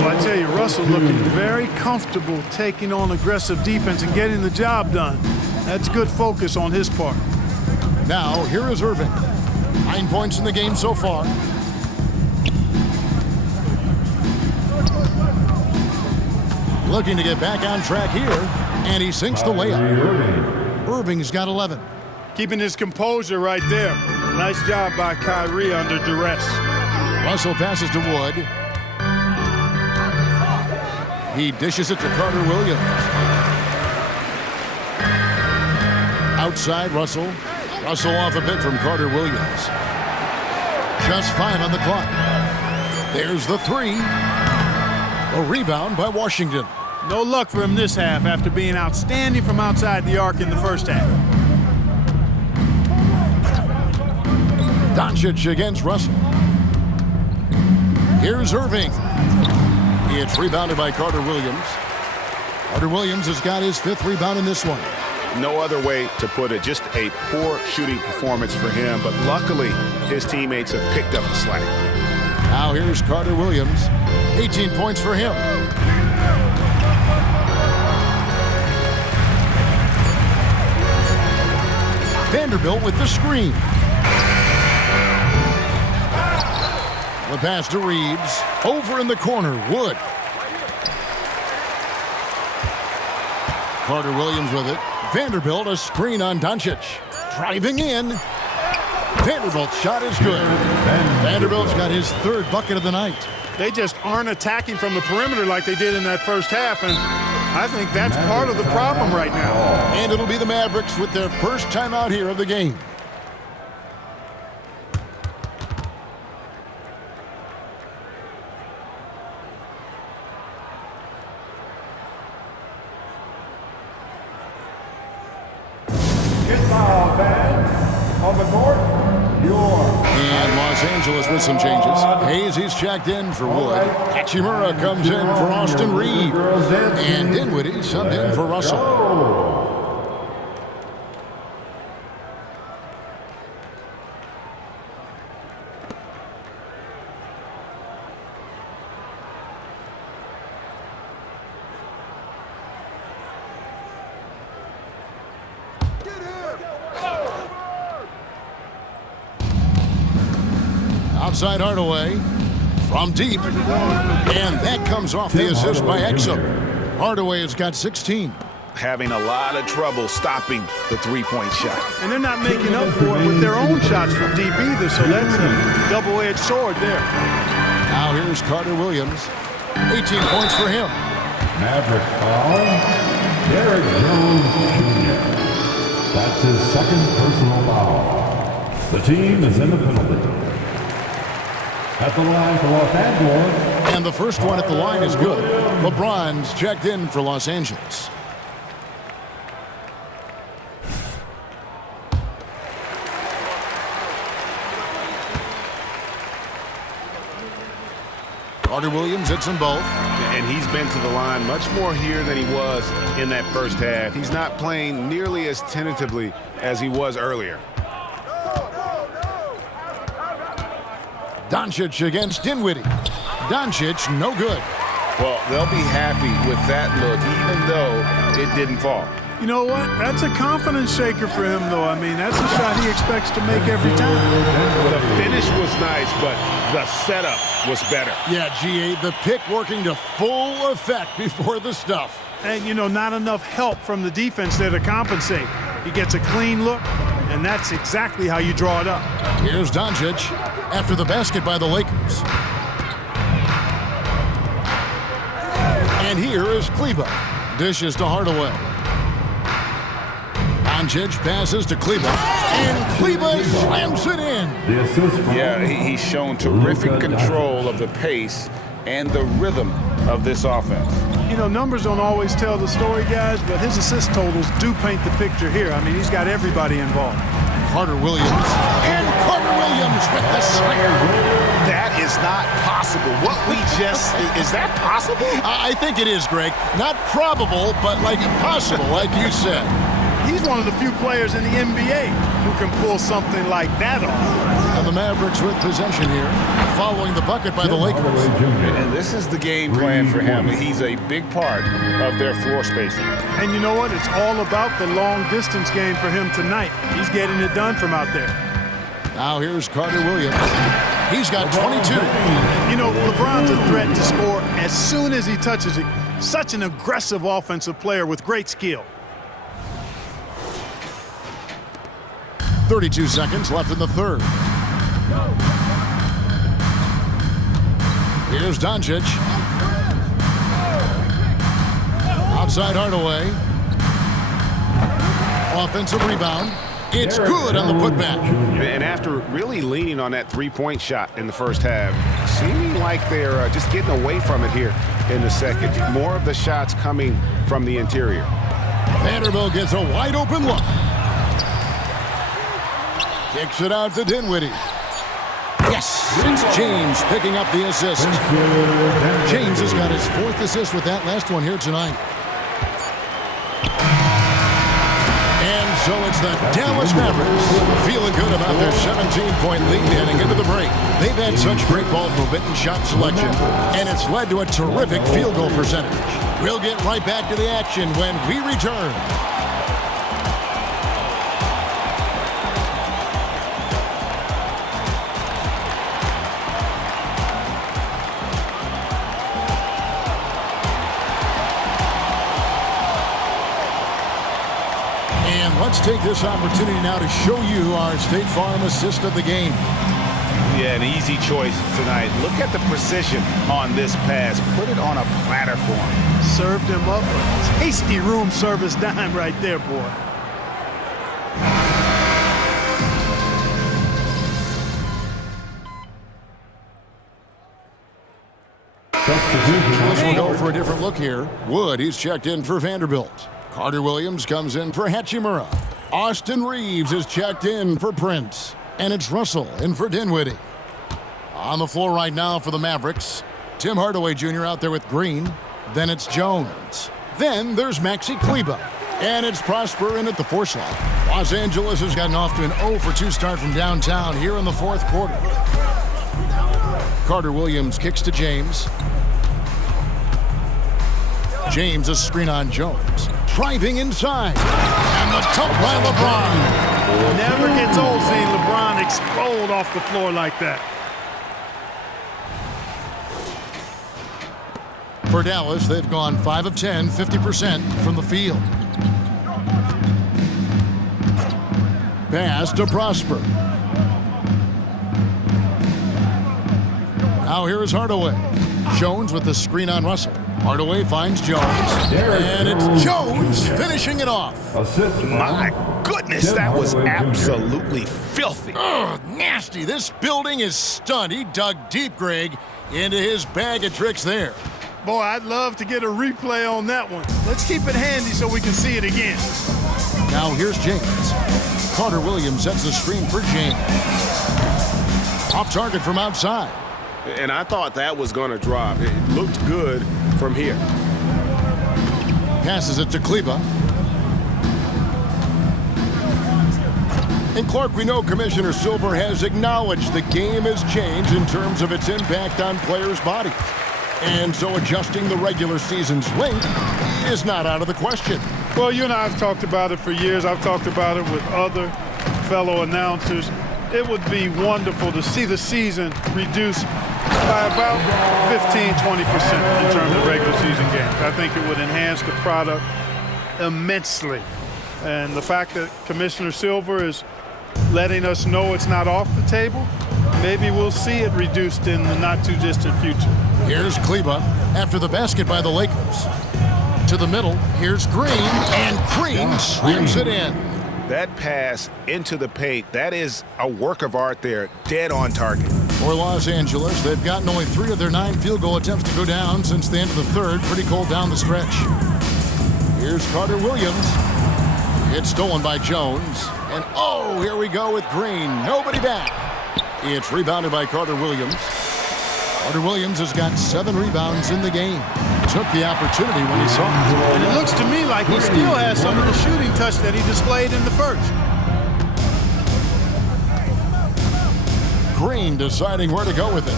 Well, I tell you, Russell looking very comfortable taking on aggressive defense and getting the job done. That's good focus on his part. Now, here is Irving. 9 points in the game so far. Looking to get back on track here, and he sinks the layup. Irving's got 11. Keeping his composure right there. Nice job by Kyrie under duress. Russell passes to Wood. He dishes it to Carter Williams. Outside Russell. Russell off a bit from Carter Williams. Just 5 on the clock. There's the 3. A rebound by Washington. No luck for him this half after being outstanding from outside the arc in the first half. Doncic against Russell. Here's Irving. It's rebounded by Carter Williams. Carter Williams has got his 5th rebound in this one. No other way to put it. Just a poor shooting performance for him, but luckily his teammates have picked up the slack. Now here's Carter Williams. 18 points for him. Vanderbilt with the screen. The pass to Reeves. Over in the corner, Wood. Carter Williams with it. Vanderbilt a screen on Doncic. Driving in. Vanderbilt's shot is good. Vanderbilt's got his 3rd bucket of the night. They just aren't attacking from the perimeter like they did in that first half, and I think that's part of the problem right now. And it'll be the Mavericks with their first timeout here of the game. On the court, and Los Angeles with some changes. Hayes, he's checked in for Wood. Hachimura comes in for Austin Reed. And Dinwiddie subbed in for Russell. Outside Hardaway from deep. And that comes off the assist by Exum. Hardaway has got 16. Having a lot of trouble stopping the three-point shot. And they're not making up for it with their own shots from deep either, so that's a double-edged sword there. Now here's Carter Williams. 18 points for him. Maverick foul. Derek Jones Jr. That's his second personal foul. The team is in the penalty. At the line for Los Angeles. And the first one at the line is good. LeBron's checked in for Los Angeles. Carter Williams hits them both. And he's been to the line much more here than he was in that first half. He's not playing nearly as tentatively as he was earlier. Doncic against Dinwiddie. Doncic, no good. Well, they'll be happy with that look, even though it didn't fall. You know what? That's a confidence shaker for him, though. I mean, that's a shot he expects to make every time. The finish was nice, but the setup was better. Yeah, GA, the pick working to full effect before the stuff. And, you know, not enough help from the defense there to compensate. He gets a clean look, and that's exactly how you draw it up. Here's Doncic after the basket by the Lakers. And here is Kleba. Dishes to Hardaway. Doncic passes to Kleba, and Kleba slams it in. Yeah, he's shown terrific control of the pace and the rhythm of this offense. You know, numbers don't always tell the story, guys, but his assist totals do paint the picture here. I mean, he's got everybody involved. Carter Williams, and Carter Williams with the slam. That is not possible. What we just, is that possible? I think it is, Greg. Not probable, but like possible, like you said. He's one of the few players in the NBA who can pull something like that off. And the Mavericks with possession here, following the bucket by the Lakers. And this is the game plan for him. He's a big part of their floor spacing. And you know what? It's all about the long-distance game for him tonight. He's getting it done from out there. Now here's Carter Williams. He's got 22. You know, LeBron's a threat to score as soon as he touches it. Such an aggressive offensive player with great skill. 32 seconds left in the third. Here's Doncic. Outside Hardaway. Offensive rebound. It's good on the putback. And after really leaning on that three-point shot in the first half, seeming like they're just getting away from it here in the second. More of the shots coming from the interior. Vanderbilt gets a wide open look. Kicks it out to Dinwiddie. Yes, it's James picking up the assist. James has got his fourth assist with that last one here tonight. And so it's the Dallas Mavericks feeling good about their 17-point lead heading into the break. They've had such great ball movement and shot selection, and it's led to a terrific field goal percentage. We'll get right back to the action when we return. Let's take this opportunity now to show you our State Farm assist of the game. Yeah, an easy choice tonight. Look at the precision on this pass. Put it on a platter for him. Served him up a tasty room service dime right there, boy. We'll go for a different look here. Wood, he's checked in for Vanderbilt. Carter Williams comes in for Hachimura. Austin Reeves is checked in for Prince. And it's Russell in for Dinwiddie. On the floor right now for the Mavericks, Tim Hardaway Jr. out there with Green. Then it's Jones. Then there's Maxi Kleba. And it's Prosper in at the 4 slot. Los Angeles has gotten off to an 0-for-2 start from downtown here in the fourth quarter. Carter Williams kicks to James. James, a screen on Jones. Driving inside. And the dunk by LeBron. Never gets old seeing LeBron explode off the floor like that. For Dallas, they've gone 5 of 10, 50% from the field. Pass to Prosper. Now here is Hardaway. Jones with the screen on Russell. Hardaway finds Jones. And it's Jones finishing it off. My goodness, that was absolutely filthy. Ugh, nasty. This building is stunned. He dug deep, Greg, into his bag of tricks there. Boy, I'd love to get a replay on that one. Let's keep it handy so we can see it again. Now here's James. Carter Williams sets the screen for James. Off target from outside. And I thought that was going to drop. It looked good from here. Passes it to Kleba. And Clark, we know Commissioner Silver has acknowledged the game has changed in terms of its impact on players' bodies. And so adjusting the regular season's length is not out of the question. Well, you and I have talked about it for years. I've talked about it with other fellow announcers. It would be wonderful to see the season reduced by about 15-20% in terms of regular season games. I think it would enhance the product immensely. And the fact that Commissioner Silver is letting us know it's not off the table, maybe we'll see it reduced in the not-too-distant future. Here's Kleba after the basket by the Lakers. To the middle, here's Green, and Green slams it in. That pass into the paint, that is a work of art there, dead on target. For Los Angeles, they've gotten only 3 of their 9 field goal attempts to go down since the end of the third. Pretty cold down the stretch. Here's Carter Williams. It's stolen by Jones. And oh, here we go with Green. Nobody back. It's rebounded by Carter Williams. Carter Williams has got 7 rebounds in the game. Took the opportunity when he saw it. And it looks to me like he still has some of the shooting touch that he displayed in the first. Green deciding where to go with it.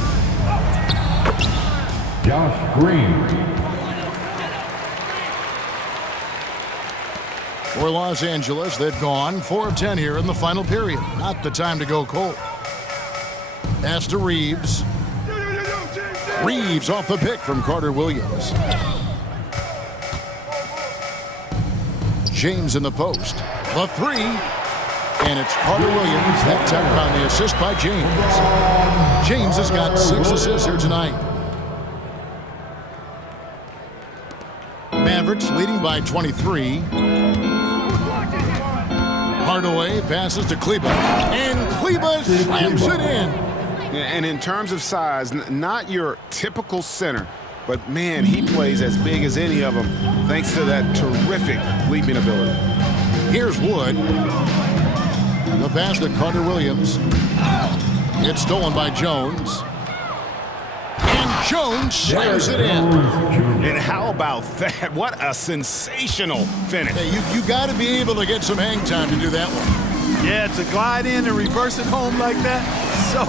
Josh Green. For Los Angeles, they've gone 4 of 10 here in the final period. Not the time to go cold. Pass to Reeves. Reeves off the pick from Carter Williams. James in the post. The 3. And it's Carter Williams. That time on the assist by James. James has got 6 assists here tonight. Mavericks leading by 23. Hardaway passes to Kleba. And Kleba slams it in. And in terms of size, not your typical center, but man, he plays as big as any of them thanks to that terrific leaping ability. Here's Wood. The pass to Carter Williams. It's stolen by Jones. And Jones slams it in. And how about that? What a sensational finish. Hey, you got to be able to get some hang time to do that one. Yeah, to glide in and reverse it home like that, so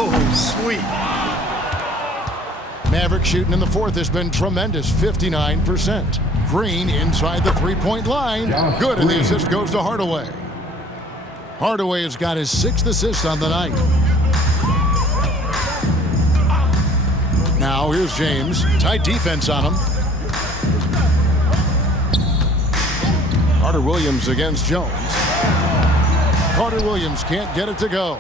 sweet. Mavericks shooting in the fourth has been tremendous, 59%. Green inside the three-point line. Good, and the assist goes to Hardaway. Hardaway has got his 6th assist on the night. Now here's James. Tight defense on him. Carter Williams against Jones. Carter Williams can't get it to go.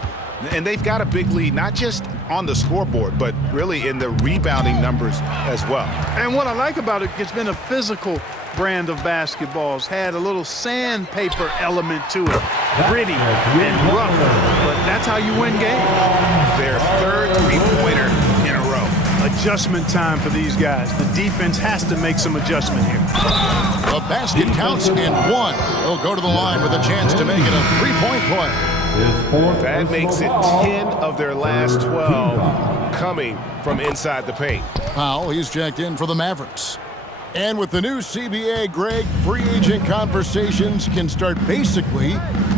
And they've got a big lead, not just on the scoreboard, but really in the rebounding numbers as well. And what I like about it, it's been a physical brand of basketball. It's had a little sandpaper element to it. Gritty and rough, but that's how you win games. Their 3rd three-pointer in a row. Adjustment time for these guys. The defense has to make some adjustment here. The basket counts in 1. He'll go to the line with a chance to make it a 3-point play. That makes it 10 of their last 12 coming from inside the paint. Powell, he's checked in for the Mavericks. And with the new CBA, Greg, free agent conversations can start basically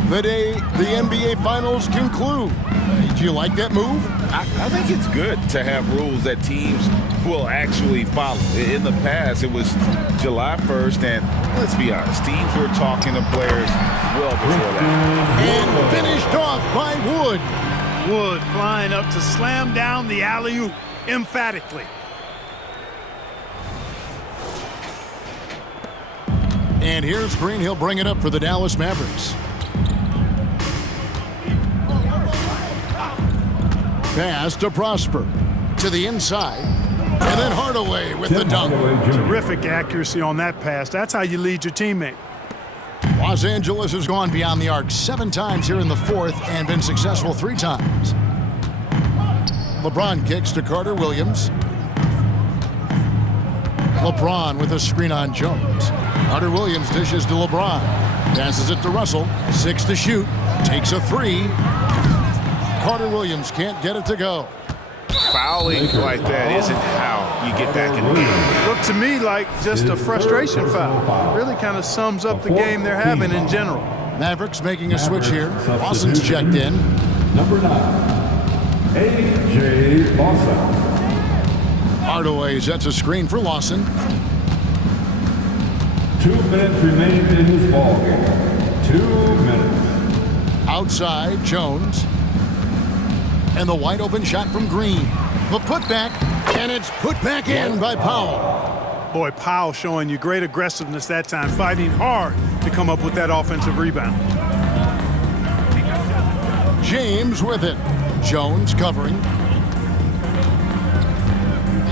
the day the NBA Finals conclude. Do you like that move? I think it's good to have rules that teams will actually follow. In the past, it was July 1st, and let's be honest, teams were talking to players well before that. And finished off by Wood. Wood flying up to slam down the alley-oop emphatically. And here's Green. He'll bring it up for the Dallas Mavericks. Pass to Prosper. To the inside. And then Hardaway with the dunk. Terrific accuracy on that pass. That's how you lead your teammate. Los Angeles has gone beyond the arc 7 times here in the fourth and been successful 3 times. LeBron kicks to Carter Williams. LeBron with a screen on Jones. Carter Williams dishes to LeBron. Passes it to Russell. 6 to shoot. Takes a 3. Carter Williams can't get it to go. Fouling like that isn't how you get back in the game. Looked to me like just a frustration foul. Really kind of sums up the game they're having in general. Mavericks making a switch here. Lawson's checked in. Number 9, A.J. Lawson. Hardaway sets a screen for Lawson. 2 minutes remain in this ball game. 2 minutes. Outside, Jones. And the wide open shot from Green. The putback, and it's put back in by Powell. Boy, Powell showing you great aggressiveness that time, fighting hard to come up with that offensive rebound. James with it. Jones covering.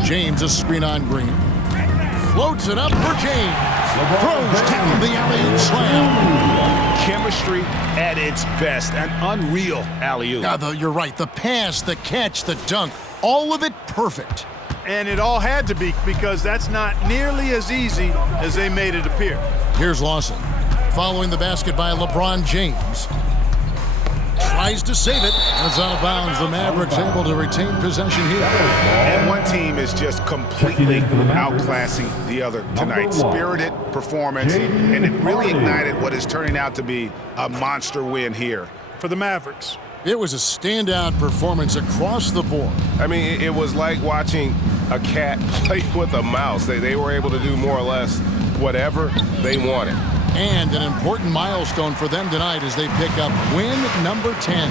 James a screen on Green. Floats it up for James. Throws down the alley-oop slam. Chemistry at its best. An unreal alley-oop. Yeah, you're right. The pass, the catch, the dunk, all of it perfect. And it all had to be, because that's not nearly as easy as they made it appear. Here's Lawson. Following the basket by LeBron James. Tries to save it. And it's out of bounds. The Mavericks able to retain possession here. And one team is just completely outclassing the other tonight. Spirited performance, and it really ignited what is turning out to be a monster win here for the Mavericks. It was a standout performance across the board. I mean, it was like watching a cat play with a mouse. They were able to do more or less whatever they wanted. And an important milestone for them tonight as they pick up win number 10.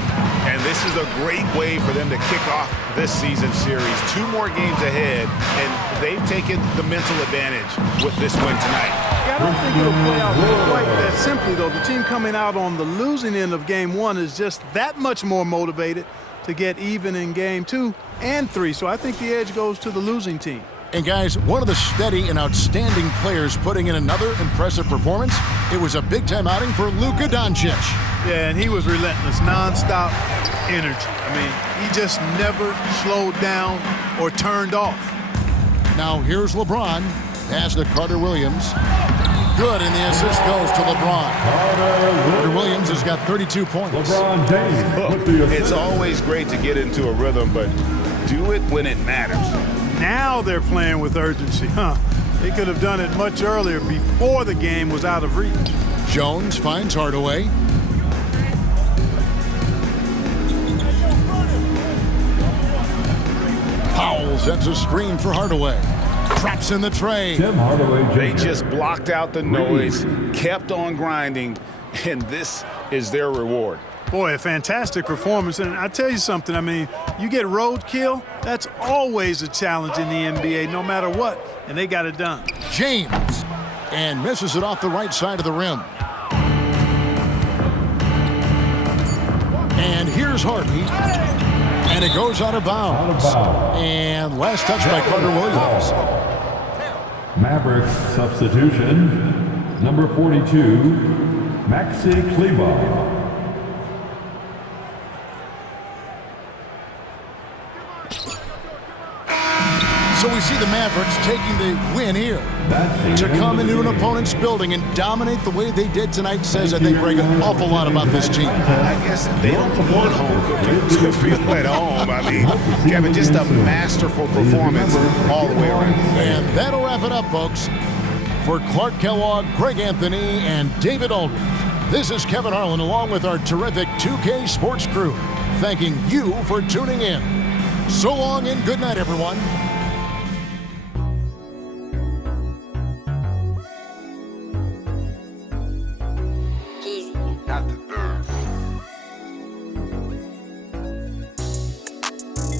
And this is a great way for them to kick off this season series. 2 more games ahead, and they've taken the mental advantage with this win tonight. Yeah, I don't think it'll play out quite that simply, though. The team coming out on the losing end of game 1 is just that much more motivated to get even in game 2 and 3. So I think the edge goes to the losing team. And guys, one of the steady and outstanding players putting in another impressive performance. It was a big-time outing for Luka Doncic. Yeah, and he was relentless, nonstop energy. I mean, he just never slowed down or turned off. Now here's LeBron. Pass to Carter Williams. Good, and the assist goes to LeBron. Carter Williams has got 32 points. LeBron James. It's always great to get into a rhythm, but do it when it matters. Now they're playing with urgency, huh? They could have done it much earlier, before the game was out of reach. Jones finds Hardaway. Powell sets a screen for Hardaway. Traps in the tray. Tim Hardaway Jr. They just blocked out the noise, kept on grinding, and this is their reward. Boy, a fantastic performance. And I tell you something, I mean, you get roadkill, that's always a challenge in the NBA, no matter what, and they got it done. James, and misses it off the right side of the rim. And here's Hardy, and it goes out of bounds. And last touch by Carter Williams. Mavericks substitution, number 42, Maxi Kleber. So we see the Mavericks taking the win here. To come into an opponent's building and dominate the way they did tonight says, I think, Greg, an awful lot about this team. I guess they don't want home cooking to feel at home. I mean, Kevin, just a masterful performance all the way around. And that'll wrap it up, folks. For Clark Kellogg, Greg Anthony, and David Aldridge, this is Kevin Harlan along with our terrific 2K Sports crew, thanking you for tuning in. So long and good night, everyone.